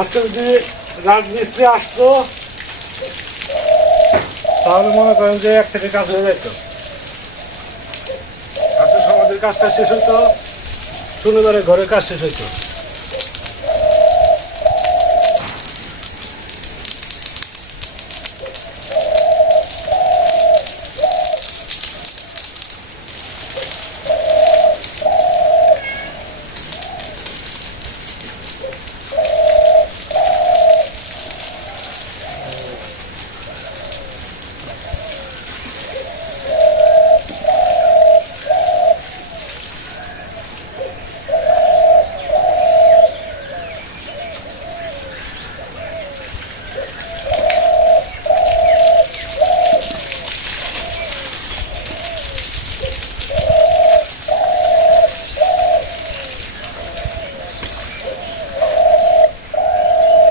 আজকে যদি রাজমিস্ত্রি আসতো তাহলে মনে করেন যে এক সেটের কাজ হয়ে যেত। আজকে সমাজের কাজটা শেষ হইতো, শনিবারে ঘরের কাজ শেষ হইতো।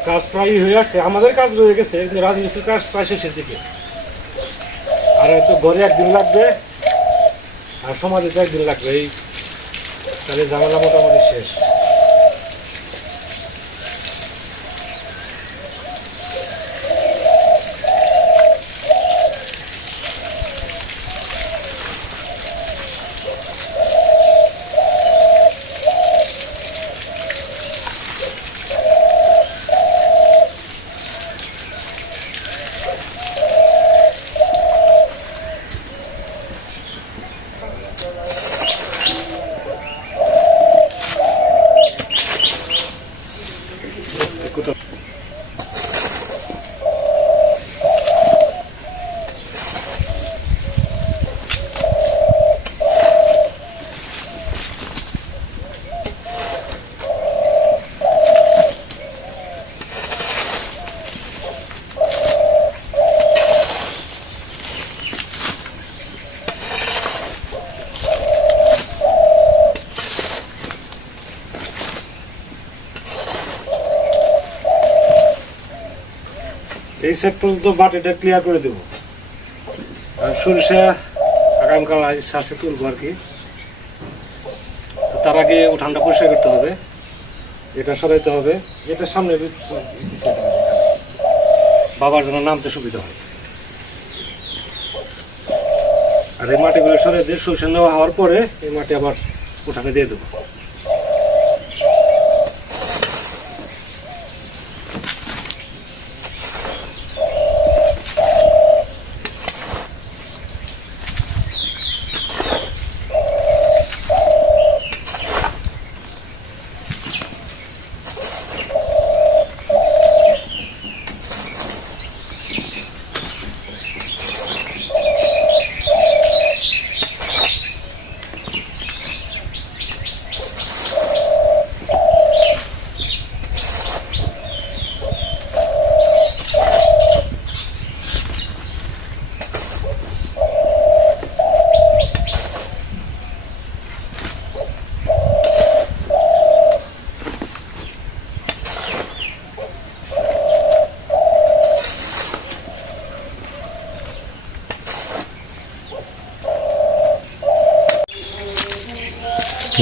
কাজ প্রায় হয়ে আসছে, আমাদের কাজ রয়ে গেছে, কিন্তু রাজমিস্ত্রির কাজ প্রায় শেষের দিকে। আর হয়তো ঘরে একদিন লাগবে আর সমাজে তো একদিন লাগবে, এই তাহলে ঝামেলা মোটামুটি শেষ। এই সেট পর্যন্ত মাটিটা ক্লিয়ার করে দেবো। আর সরিষা আগামীকাল শ্বাসে তুলবো আর কি। তার আগে উঠানটা পরিষ্কার করতে হবে, এটা সরাইতে হবে, এটা সামনে বাবার জন্য নামতে সুবিধা হয়। আর এই মাটিগুলো সরাই দিয়ে সরিষা নেওয়া হওয়ার পরে এই মাটি আবার উঠানে দিয়ে দেবো।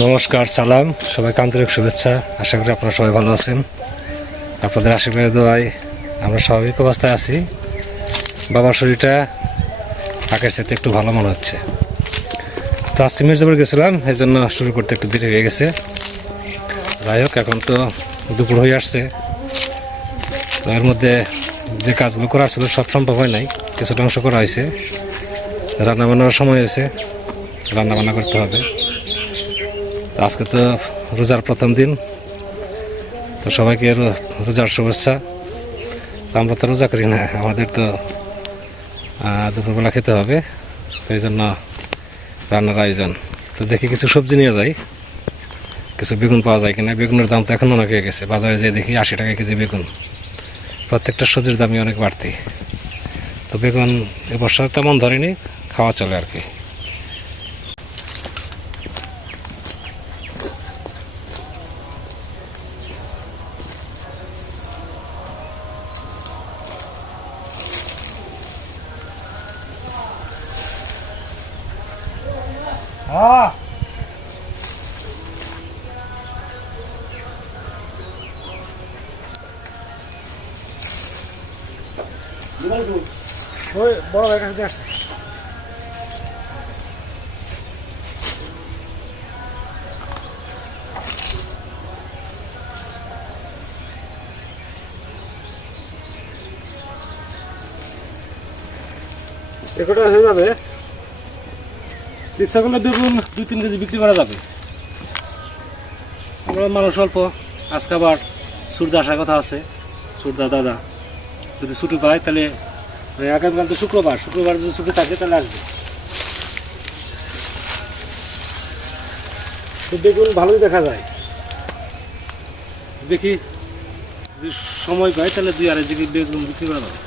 নমস্কার, সালাম, সবাইকে আন্তরিক শুভেচ্ছা। আশা করি আপনারা সবাই ভালো আছেন। আপনাদের আশীর্বাদ দোয়ায় আমরা স্বাভাবিক অবস্থায় আছি। বাবার শরীরটা আগের সাথে একটু ভালো মনে হচ্ছে। তো আজকে মির্জাপুর গেছিলাম, এই জন্য শুরু করতে একটু দেরি হয়ে গেছে। যাই হোক, এখন তো দুপুর হয়ে আসছে। তো এর মধ্যে যে কাজগুলো করা ছিল সব সম্ভব হয় নাই, কিছুটা অংশ করা হয়েছে। রান্নাবান্নার সময় হয়েছে, রান্নাবান্না করতে হবে। আজকে তো রোজার প্রথম দিন, তো সবাইকে রোজার শুভেচ্ছা। তো আমরা তো রোজা করি না, আমাদের তো দুপুরবেলা খেতে হবে, তো এই জন্য রান্নার আয়োজন। তো দেখি কিছু সবজি নিয়ে যাই, কিছু বেগুন পাওয়া যায় কিনা। বেগুনের দাম তো এখন অনেক হয়ে গেছে, বাজারে যেয়ে দেখি 80 টাকা কেজি বেগুন। প্রত্যেকটা সবজির দামই অনেক বাড়তি। তো বেগুন এবছর তেমন ধরেনি, খাওয়া চলে আর কি। ওই বড় ভাইয়ের কাছে দিয়ে আসছে। একটা হয়ে যাবে, ইচ্ছা করলে বেগুন 2-3 কেজি বিক্রি করা যাবে। আমরা মানুষ অল্প, আজকে আবার সুরদা আসার কথা আছে। সুরদা দাদা যদি ছুটি পায় তাহলে আগামীকাল তো শুক্রবার যদি ছুটি থাকে তাহলে আসবে। তো বেগুন ভালোই দেখা যায়, দেখি যদি সময় পাই তাহলে 2-2.5 কেজি বেগুন বিক্রি করা যাবে।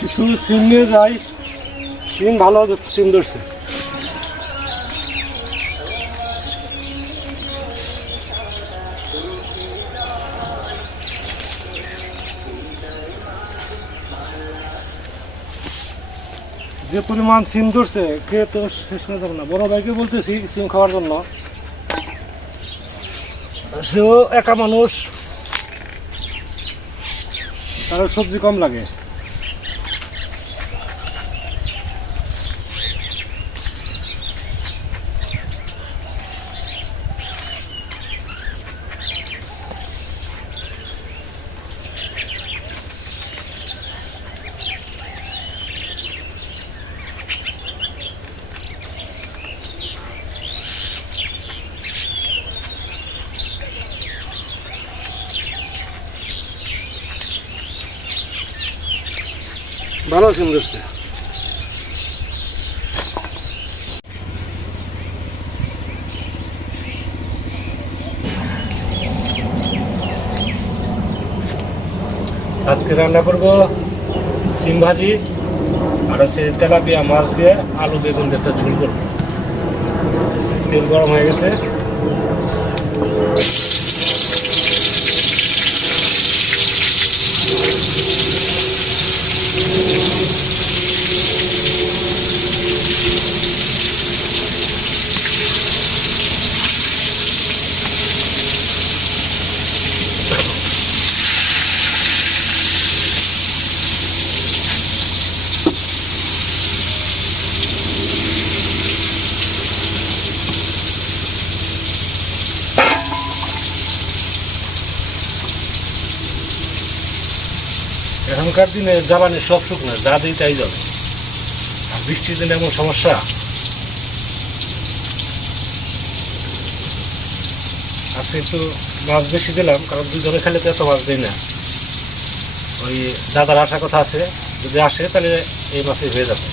কিছু সিম নিয়ে যাই, সিম ভালো সিম ধরছে। যে পরিমাণ সিম ধরছে খেয়ে তো শেষ করা যাবে না। বড় ভাইকে বলতেছি সিম খাওয়ার জন্য, সেও একা মানুষ, তার সবজি কম লাগে। ভালো সিম ধরছে। আজকে রান্না করব সিম ভাজি আর হচ্ছে তেলাপিয়া মাছ দিয়ে আলু বেগুন দিয়ে একটা ঝোল করবো। তেল গরম হয়ে গেছে, এখনকার দিনে জ্বালানি সব শুকনো, যা দিই তাই যাবে। আর বৃষ্টির দিনে এমন সমস্যা। আজকে একটু মাছ বেশি দিলাম, কারণ 2 জনে খেলে তো এত মাছ দিই না। ওই দাদার আসার কথা আছে, যদি আসে তাহলে এই মাছই হয়ে যাবে।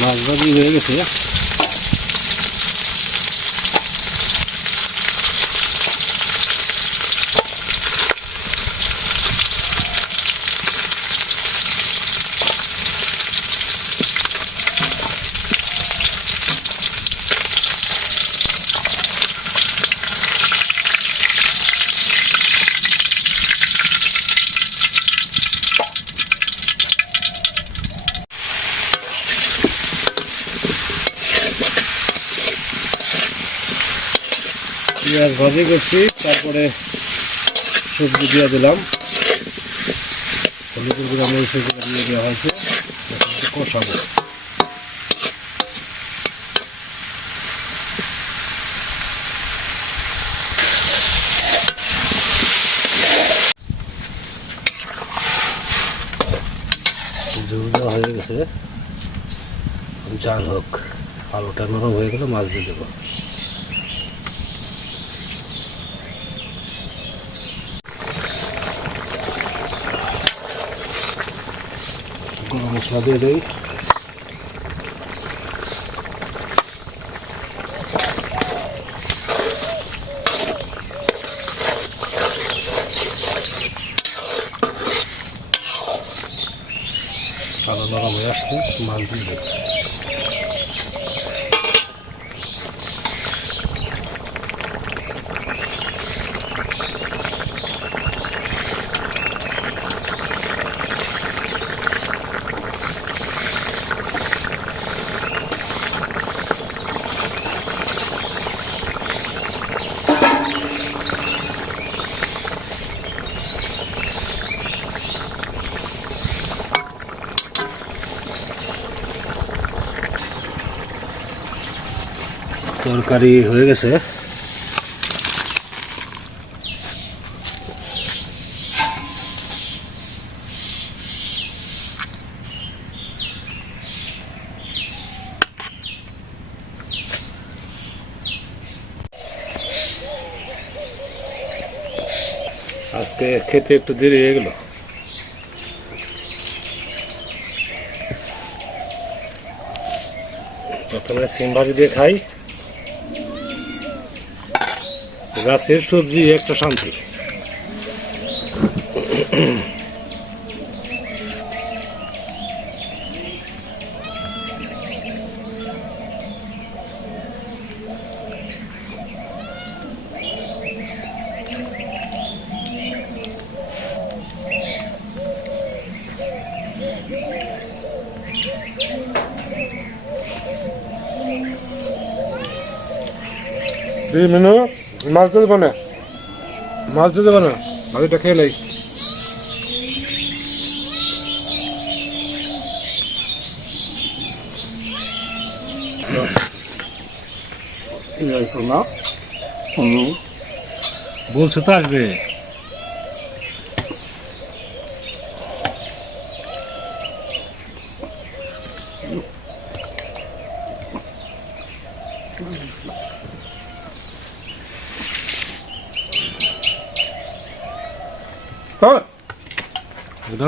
মাছ ভাজি হয়ে গেছে। পেঁয়াজ ভাজি করছি, তারপরে সবজি দিয়ে দিলাম, হলুদের গুঁড়া মরিচের গুঁড়া দিয়ে দেওয়া হয়েছে, কষাবো। আছে, জাল হোক। আলুটা নরম হয়ে গেলে মাছ দিয়ে দেবো। গরম মশলা দিয়ে দেই। আলু নরম হয়ে আসছে, মাছ দিয়ে দেই। তরকারি হয়ে গেছে। আজকে খেতে একটু দেরি হয়ে গেল। প্রথমে সিম ভাজি দিয়ে খাই। গাছের সবজি একটা শান্তি। মিনু মাছ দিয়ে দেবো না, মাছ দিয়ে দেবো না, ভাজিটা খেয়ে নেই। বলছে তো আসবে।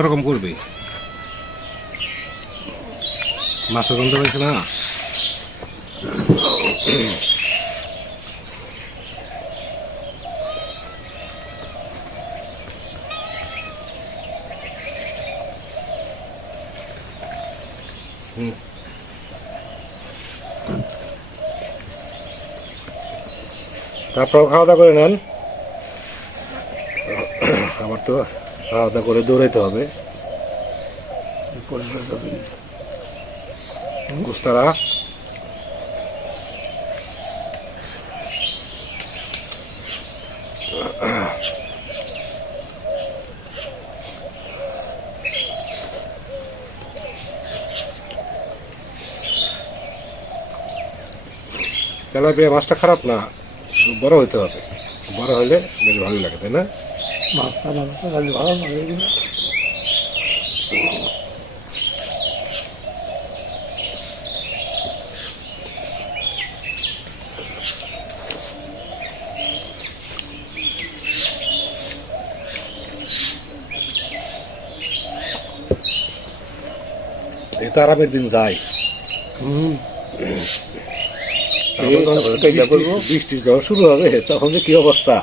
এরকম করবি, মাছের গন্ধ পাইছে না। তারপর খাওয়া দাওয়া করে নেন। আমার তো খাওয়া দাওয়া করে দৌড়াইতে হবে। কুস্তারা তেলাপিয়া মাছটা খারাপ না, বড় হইতে হবে। বড় হইলে বেশ ভালো লাগে, তাই না? মাছটা খালি ভালো লাগে। এই তো আরামের দিন যায়। বৃষ্টি যখন শুরু হবে তখন যে কি অবস্থা,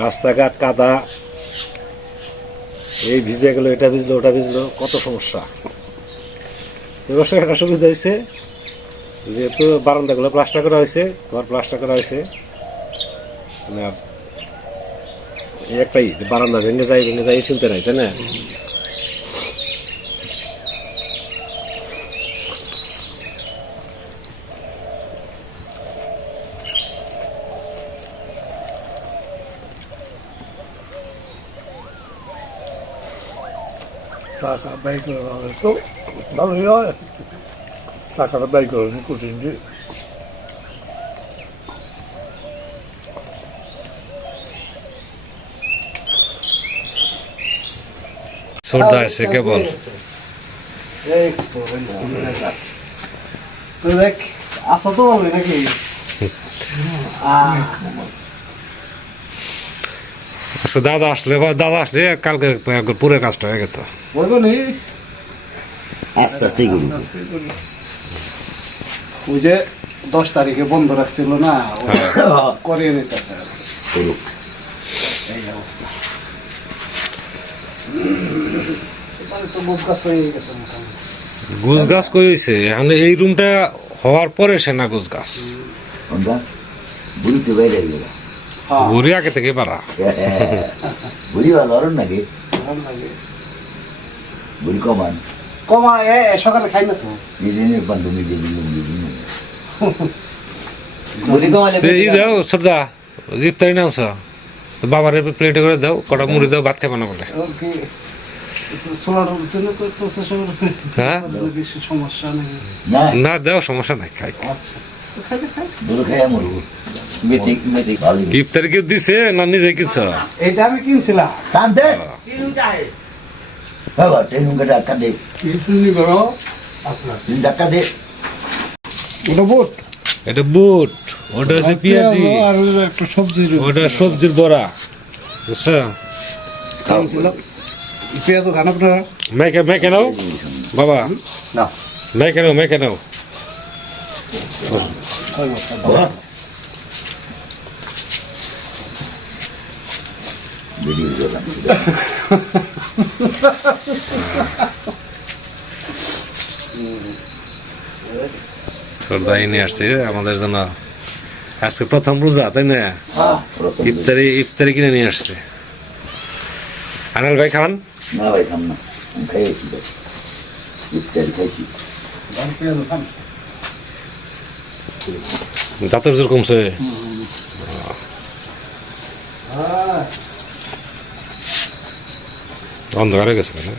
রাস্তাঘাট কাদা, এই ভিজে গেল, এটা ভিজলো, ওটা ভিজলো, কত সমস্যা। এবছর একটা সুবিধা হয়েছে, যেহেতু বারান্দাগুলো প্লাস্টার করা হয়েছে, ঘর প্লাস্টার করা হয়েছে, মানে এই একটাই যে বারান্দা ভেঙে যায় চিনতে নাই, তাই না? টাকা ব্যয় করে তো ভালোই হয়, টাকাটা ব্যয় করে কঠিন। ছোটদা এসে কেবল এই তো হইলো, তো দেখ আসা তো বলবে নাকি আচ্ছা দাদা আসলে কালকে একবার পুরো কাজটা হয়ে গেত বলবো নি আস্তে আস্তে করি ওই যে 10 তারিখে বন্ধ রাখছিল না ওটা করিয়ে নিতেছে আর কি। করুক এই অবস্থা এবারে তো গোপ গাছ হয়ে গেছে মোটামুটি। গুছ গাছ কই হয়েছে এখন এই রুমটা হওয়ার পরে সেনা গুছ গাছ কোনটা বুড়িতে বাইরে গেল হ্যাঁ, ঘুরে আগে থেকে পারা বুড়ি ভালো অরণ নাকি ভালো লাগে। বুড়ি কমান কমা সকালে খাই না তো নিজে নিজে বান্ধব নিজে বুড়ি কমালে ই দাও ছোটদা ইফতারি না আনছো তো বাবার প্লেটে করে দাও কটা মুড়ি দাও ভাত খাবে না বলে ওর কি সোলার জন্য তো হ্যাঁ? কিছু সমস্যা নেই না না দাও সমস্যা নাই খাই আচ্ছা তো খাইলে খাই দূর খাইয়া মরবো মেথিক মেথিক ভালো ইফতারি কেউ দিছে না নিজে কিছু এইটা আমি কিনছিলাম টানতে বাবা ট্রেন ধাক্কা দে কি শুনলি বড় আপনার ধাক্কা দে ওটা বোট এটা বুট ওটা হচ্ছে পেঁয়াজি আর ওই যে একটা সবজি ওটা সবজির বড়া বুঝছো কিনছিল পেঁয়াজ খান আপনারা মেখে নাও বাবা না মেখে নাও ভিডিও করলাম ছোটদাই নিয়ে আসছে আমাদের জন্য আজকে প্রথম রোজা তাই না ইফতারি কিনে নিয়ে আসছে আনাল ভাই খান না ভাই খাম না আমি খাইয়েছি ভাই ইফতারি খাইছি পেঁয়াজ খান দাঁতের জোর কমছে হ্যাঁ অন্ধকার হয়ে গেছে না